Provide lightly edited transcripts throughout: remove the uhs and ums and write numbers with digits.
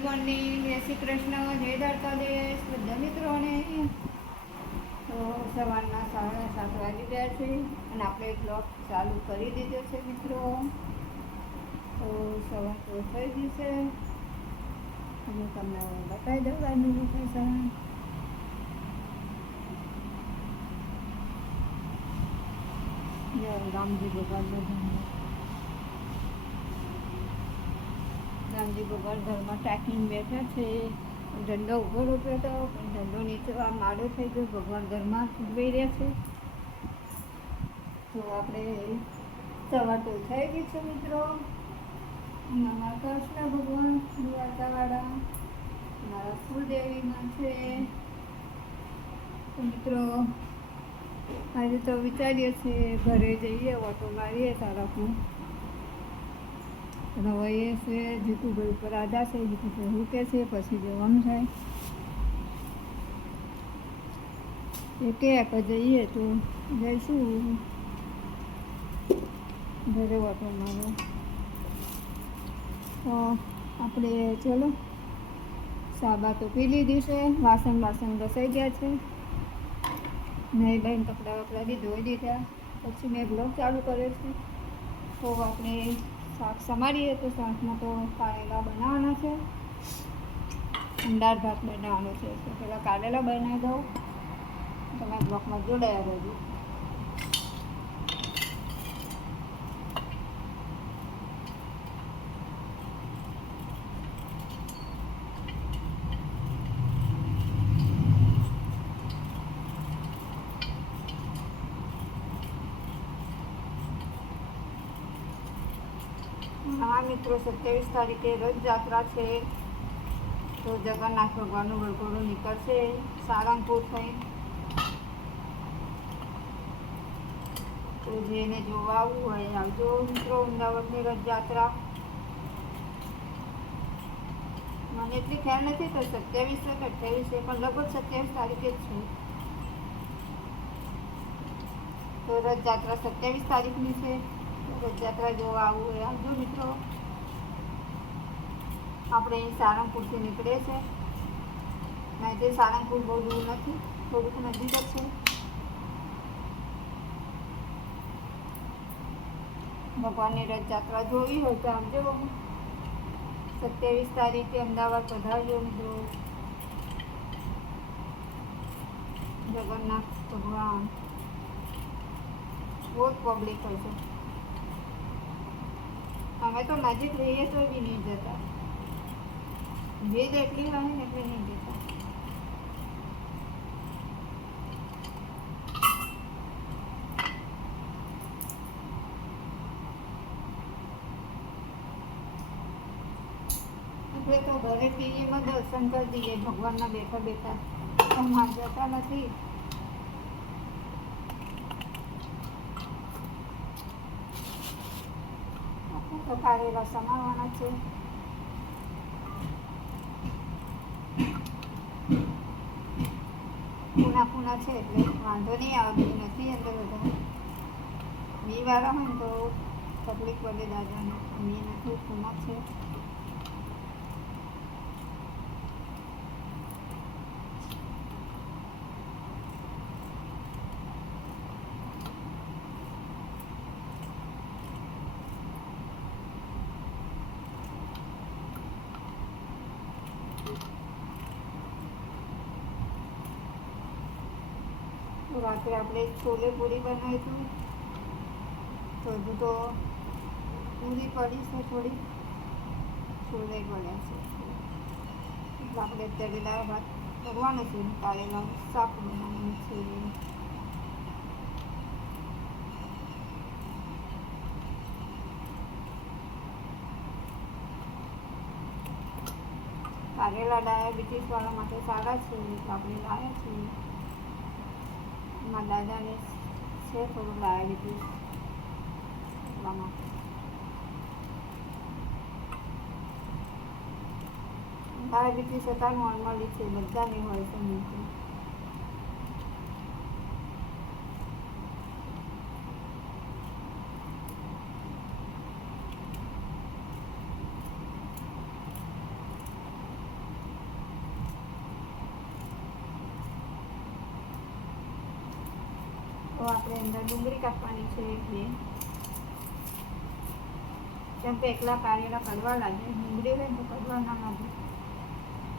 Good morning, જય શ્રી કૃષ્ણ, જય દ્વારકાધીશ બધા મિત્રોને. તો સવારના 7:30 વાગી ગયા છે અને આપણે બ્લોગ ચાલુ કરી દીધો છે મિત્રો. તો સવાર તો થઈ ગઈ છે અને તમને બતાવી દેવાનું લોકેશન. રામજી ભગવાનનું રામજી ભગવાન ઘરમાં ટાંકીને બેઠા છે. ઝંડો ઉભો રોપ્યો હતો પણ ઝંડો નીચે આ માડો થઈ ગયો. ભગવાન ઘરમાં ઉભી રહ્યા છે. તો આપણે સવાર તો થઈ ગઈ છે મિત્રો. અમારા કૃષ્ણ ભગવાન દ્વારકાવાળા મારા કુળદેવીમાં છે. તો મિત્રો આજે તો વિચારીએ છીએ ઘરે જઈએ, ઓટો મારીએ તારાપુર. હવે એ છે જીતુભાઈ ઉપર આધા છે. જીતુભાઈ શું કહે છે પછી જવાનું થાય. એ કે જઈએ તો જઈશું ઘરે ઓટો મારો. તો આપણે ચલો સાબા તો પી લીધી છે. વાસણ ઘસાઈ ગયા છે. નહીં બેન કપડાં ધોઈ દીધા. પછી મેં બ્લોગ ચાલુ કર્યો છે. તો આપણે શાક સમારીએ. તો શાકમાં તો કારેલા બનાવવાના છે, દાળ ભાત બનાવવાનો છે. તો પહેલાં કારેલા બનાવી દઉં. તમે બ્લોગમાં જોડાયા રહેજો. હા મિત્રો, 27 તારીખે રથયાત્રા છે. તો જગન્નાથ ભગવાનનું વરઘોડું નીકળશે સારંગપુર થઈ. તો જેને જોવા આવવું હોય આવજો મિત્રો. અમદાવાદની રથયાત્રા મને એટલી ખ્યાલ નથી તો 27 છે કે 28 છે, પણ લગભગ 27 તારીખે જ છે. તો રથયાત્રા 27 તારીખની છે. રથયાત્રા જોવા આવવું હોય આવજો મિત્રો. આપણે અહીં સારંગપુરથી નીકળીએ છીએ. અહીંથી સારંગપુર બહુ દૂર નથી, થોડુંક નજીક જ છે. ભગવાનની રથયાત્રા જોવી હોય તો આવજો. 27 તારીખે અમદાવાદ પધારજો મિત્રો. જગન્નાથ ભગવાન બહુ જ પબ્લિક હોય છે. અમે તો નજીક રહીએ તો બી નહીં જતા. ભીડ એટલી હોય ને એટલે નહીં જતા. આપણે તો ઘરે ટીવીમાં દર્શન કરી દઈએ ભગવાનના બેઠા બેઠા. અમારે જતા નથી. તો કારેલા સમારવાના છે. પૂના છે એટલે વાંધો નહીં આવે. નથી અંદર બધા બીવાળા હોય ને તો તકલીફ પડે દાદાને. અમે નથી પૂના છે. રાત્રે આપણે છોલે પૂરી બનાવી હતી. તો હજુ તો પૂરી પડી છે, થોડી છોલે બન્યા છે. એટલે આપણે અત્યારે દાળ ભાત કરવાનું છે. કારેલાનું શાક બનાવવાનું છે. કારેલા ડાયાબિટીસવાળા માટે સારા છે એટલે આપણે લાવ્યા છીએ. મારા દાદાને છે થોડું ડાયાબિટીસ, એટલા માટે. ડાયાબિટીસ હતા નોર્મલી છે, બધાને હોય છે. આપણે અંદર ડુંગળી કાપવાની છે બે, કેમ કે એકલા કારેલા કડવા લાગે, ડુંગળી હોય તો કડવા ના લાગે.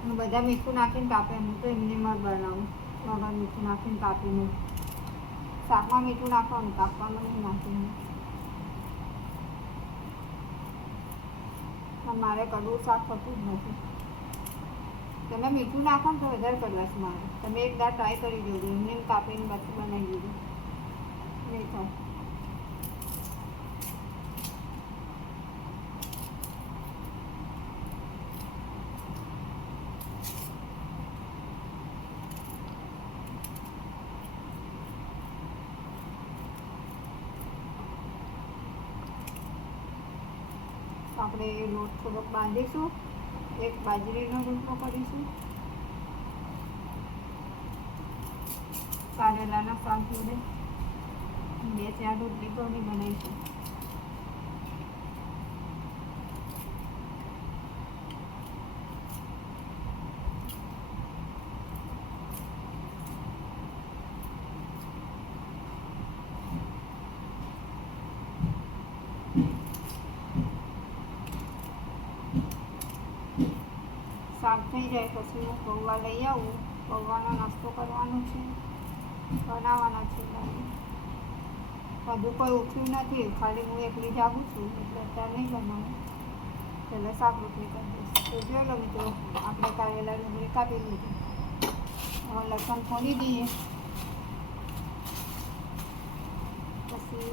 અને બધા મીઠું નાખીને કાપે, હું તો એમને માં બનાવું વગર મીઠું નાખીને કાપીને. શાકમાં મીઠું નાખવાનું, કાપવામાં નહીં નાખીને. મારે કડવું શાક થતું જ નથી. તમે મીઠું નાખો ને તો વધારે કડવાશ મારે. તમે એક દાળ ટ્રાય કરી દેજો, એમને કાપીને પછી બનાવી દેજો, નહીં થાય. આપણે લોટ થોડોક બાંધીશું, એક બાજરીનો રોટલો કરીશું કારેલાના શાક જોડે, 2-4 રોટલી ઘણી બનાવીશું. શાક થઈ જાય પછી હું પૌવા લઈ આવું, પૌવાનો નાસ્તો કરવાનો છે, બનાવવાના છે. બધું કોઈ ઉઠ્યું નથી, ખાલી હું એકલી જ આવું છું એટલે અત્યારે નહીં બનાવું, પહેલાં શાક રોટલી કરી દઈશ. તો જોઈ લો મિત્રો, આપણે કારેલા ડુંગળી કાપી લીધી. હવે લસણ ખોલી દઈએ, પછી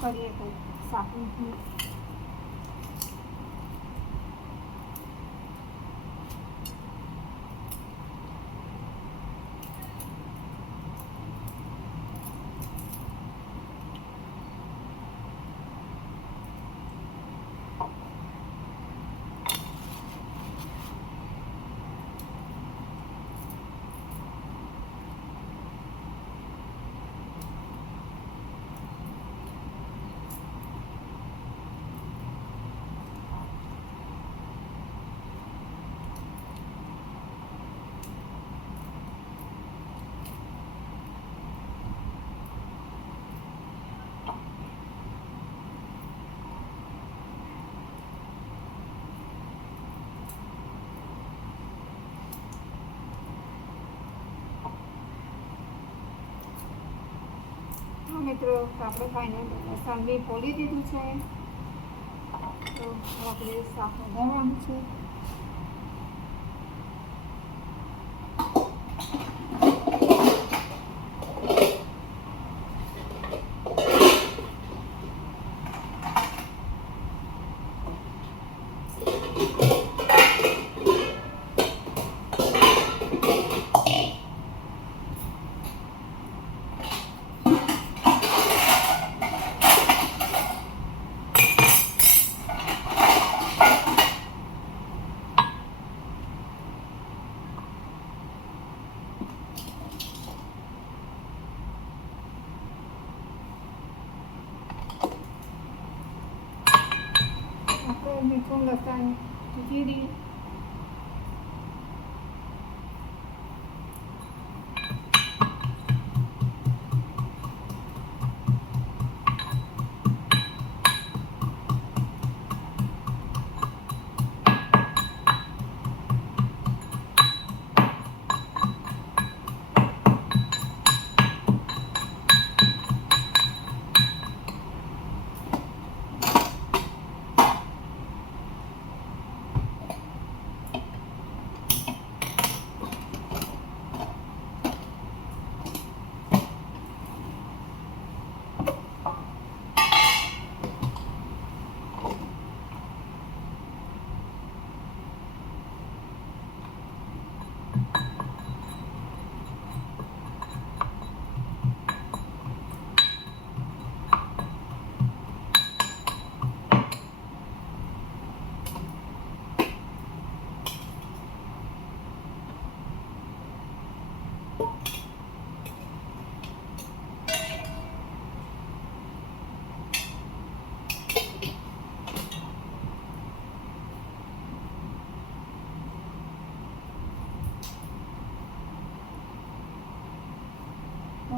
કરીએ કંઈક શાકનું. મિત્રો આપણે ફાઇનલ લસણ બી ફોલી દીધું છે, તો આપણે શાક વઘારવાનું છે. મીઠું લસણ જીરી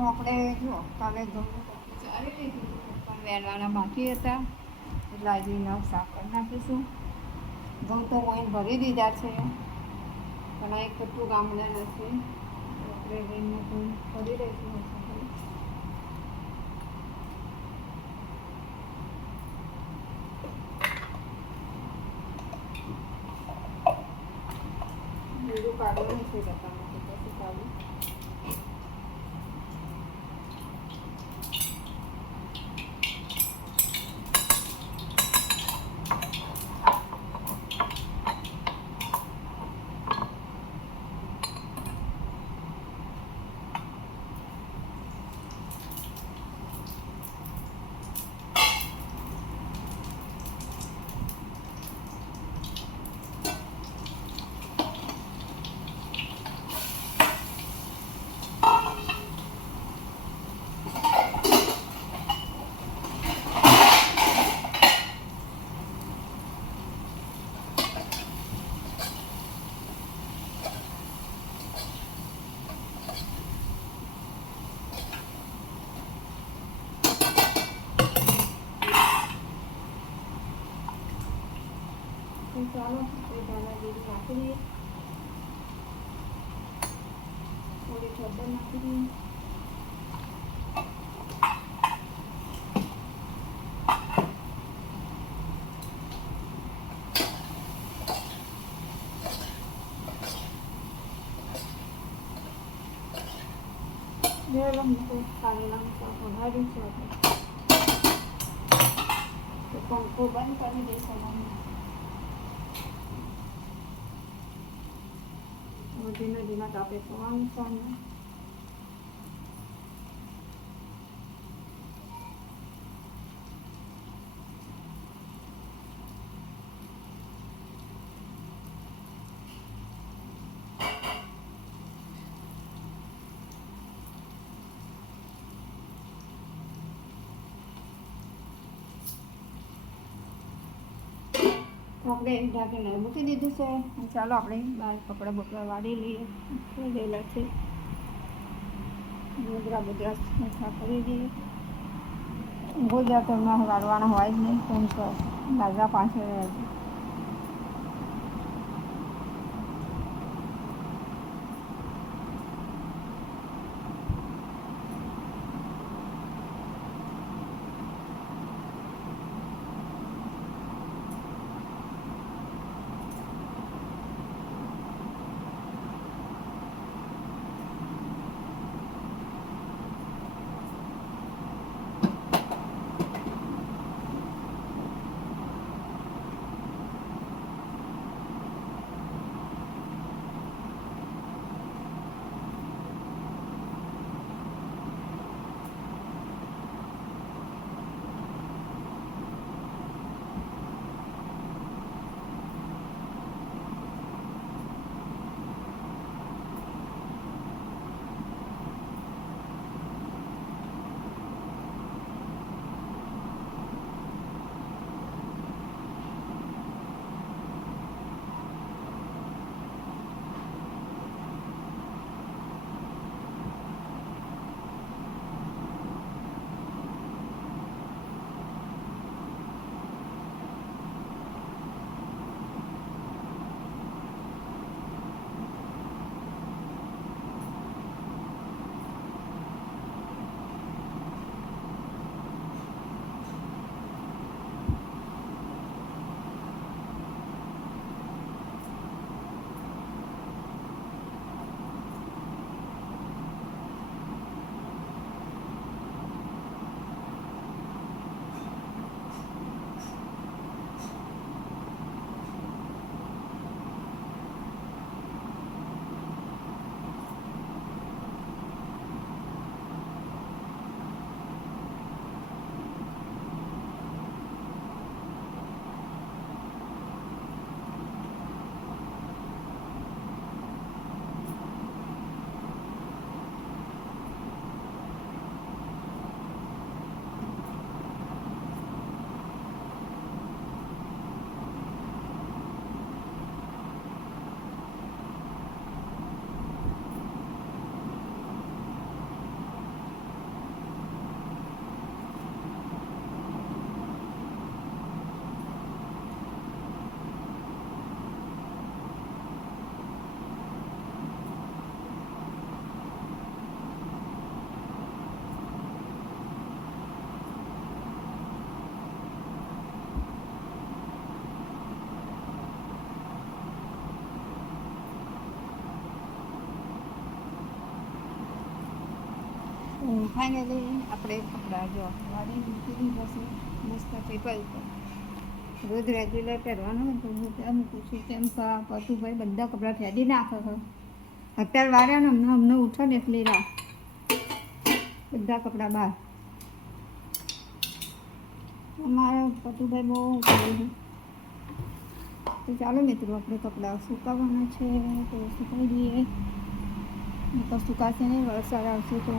આપણે જો કાલે ઘઉંનું કપડું ચાલી લીધું પણ વેણવાના બાકી હતા એટલે આજે નવ શાક કરી નાખીશું. ઘઉં તો મોઈને ભરી દીધા છે પણ આ એક કટું ગામડે નથી આપણે લઈને ભરી દઈશું. બીજું કાઢવાનું છે જતા નથી પછી કાઢું. ચાલો ધાણા જીરું નાખી દઈએ, થોડી ચદ્દર નાખી દઈએ. કારેલા શાક વઘાર્યું છે આપણે પંખો બંધ કરી દઈશું. ધીમે ધીમે તાપે થવાનું છે. આપણે ઢાંકીને મૂકી દીધું છે. ચાલો આપણે બહાર કપડાં બપડા વાળી લઈએ. લેલા છે ગોદરા બોદરા સફા કરી દઈએ. ગોદરા તો એમાં વાળવાના હોય જ નહીં કેમ કે દાદા પાછળ ફાઇનલી આપણે કપડાં જો વાળી મૂકી પછી મસ્ત પેપર ઉપર રોજ રેગ્યુલર પહેરવાનું હતું હું ત્યાં મૂકું છું તેમ પતુભાઈ બધા કપડાં ફેંદી નાખે છે અત્યારે વાર્યા ને અમને ઉઠો ને એટલી રાત બધા કપડાં બહાર અમારા પતુભાઈ બહુ કરે છે તો ચાલો મિત્રો આપણે કપડાં સુકાવવાના છે તો સુકાવી દઈએ તો સુકાશે નહીં વરસાદ આવશે તો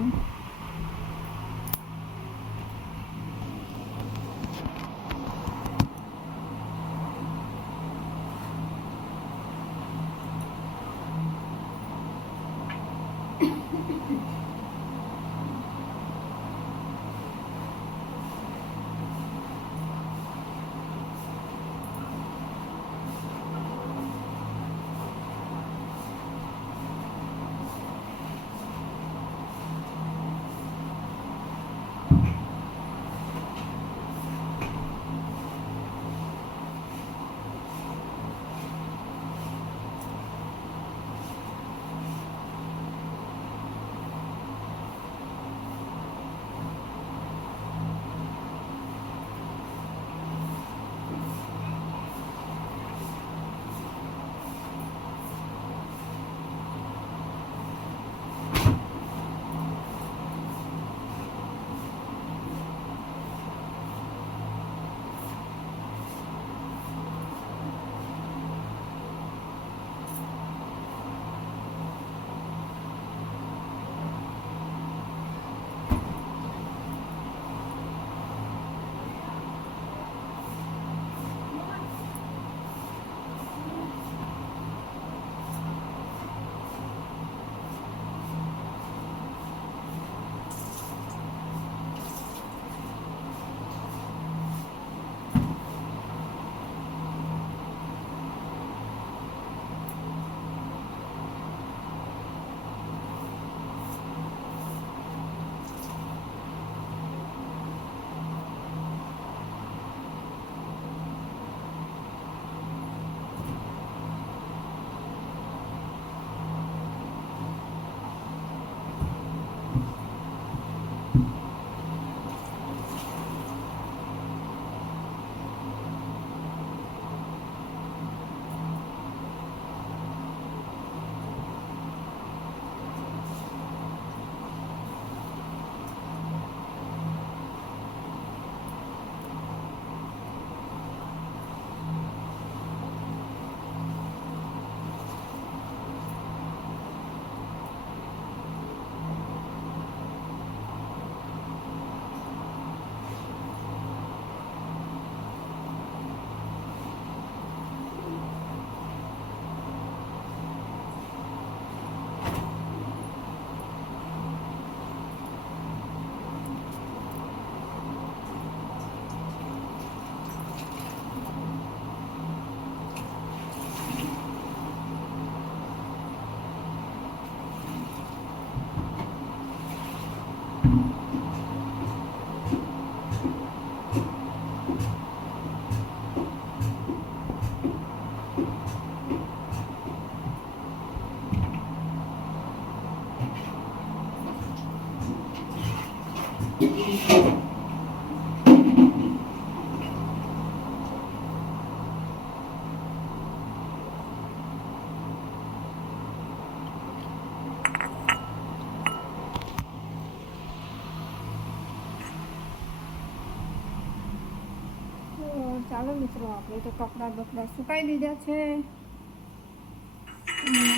ચાલો મિત્રો આપણે તો કપડાં બપડા સુકાઈ દીધા છે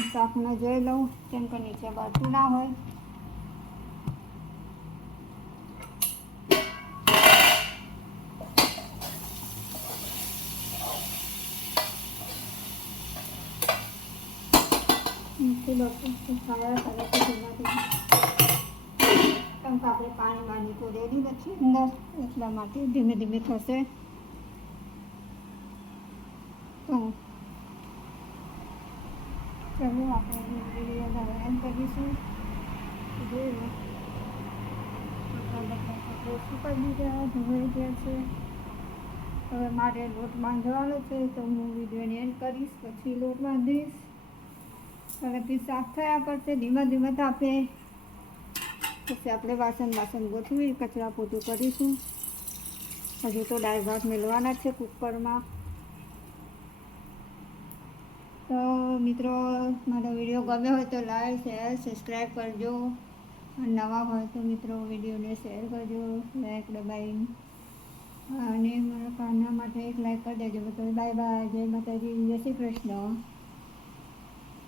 શાકને જોઈ લઉં કેમ કે નીચે બાજુ ના હોય આપણે પાણી માંડી તો રેડી નથી અંદર એટલા માટે ધીમે ધીમે થશે તો ચલો આપણે વિડીયો એન્ડ કરીશું જોયું સુકાઈ દીધા ધોવાઈ ગયા છે હવે મારે લોટ બાંધવાનો છે તો હું વિડીયોને એન્ડ કરીશ પછી લોટ બાંધીશ હવે પીસ સાફ થયા કરશે ધીમે ધીમે તાપે પછી આપણે વાસણ ગોઠવી કચરા પોતું કરીશું. હજુ તો દાળ ભાત મેળવાના જ છે કુકરમાં. તો મિત્રો, મારો વિડીયો ગમ્યો હોય તો લાઈક શેર સબસ્ક્રાઈબ કરજો. નવા હોય તો મિત્રો વિડીયોને શેર કરજો, લાઈક દબાઈને. અને મારા કાના માટે એક લાઈક કરી દેજો. તો બાય બાય, જય માતાજી, જય શ્રી કૃષ્ણ.